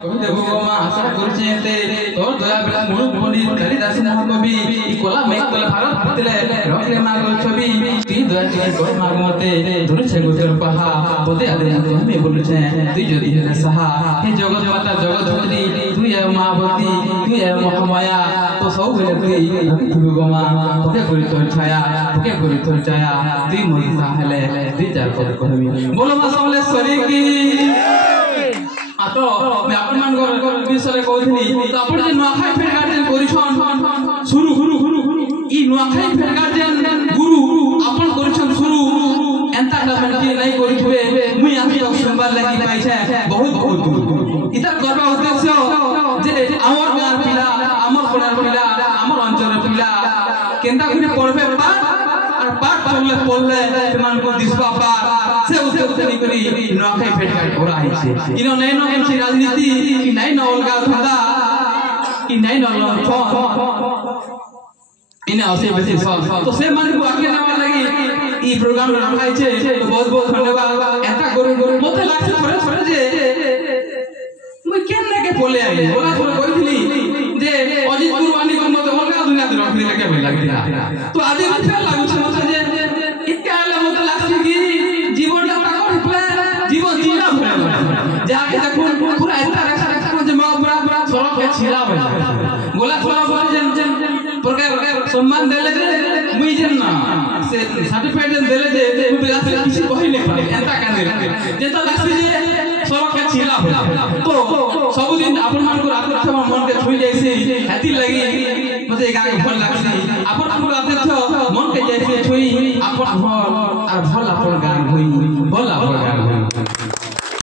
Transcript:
देवगोमा आशा करछेते तोर दया बेला मुळु पंडित कालिदास महाकवि इ कोला मेक कोला भारत पतले रखले माग छवि ती दया के कोई माग मते दुनु छे गोतर पहा पदे आदे हमें बोलु छे तू जदी हेले सहा हे जगत माता जगत धत्री तू ये महावती तू ये महामाया तो सब बेले तू देवगोमा ओके करि तोर छाया ओके करि तोर छाया तू मोहिता हेले दी चार पद कहबी बोलो मा समलेश्वरी की तो मैं अपन मान कर विषय कहथनी तो अपन जे नुआखाई फेर गार्जियन करिछन शुरू ई नुआखाई फेर गार्जियन गुरु अपन करिछन शुरू एंता गवर्नमेंट के नहीं करिथबे मुई आमी तक सुनबार लागि पाइछे बहुत इतर करबा उद्देश्य जे हमर गार पिला हमर पड़ार पिला हमर अंचल पिला केंता करे पढ़बे पाठ पढ़ले तेमान को दिसबा पार से उद्देश्य नहीं करी नुआखाई फेर गार्जियन ओरा आइछे इनो नै न एमसी राजनीति कि नै न अलगा धंधा कि नै न लंच इने असे बेसी तो से माने को आगे नेवा लागि ई प्रोग्राम रखाइ छे तो बहुत बहुत धन्यवाद एता करे मते लागছে थोड़े जे मुई केने के बोले आई बोला थोड़े कहितली जे अजित गुरुवानी को मते अलगा दुनिया दे रख देले के लागला तो आज फेर लागु छे मते जे इके आले मते लागছে कि जीवन जीवन जीला जाके देखो पूरा इतना रखा जे मां बराबर सड़क के छिला बोला थोड़ा बोले जन प्रकार सम्मान देले मुई जन ना से सर्टिफिकेट जन देले जे मुई बेला से किसी कहि नै पारे एंता काने जे तो लागसी जे सड़क के छिला तो सब दिन अपन मन को रात मन के छुई जाइसी हेती लगी मते गाके भल लागसी अपन अध्यक्ष मन के जाइसी छुई अपन भल और भल अपन गान होई भल अपन गान होई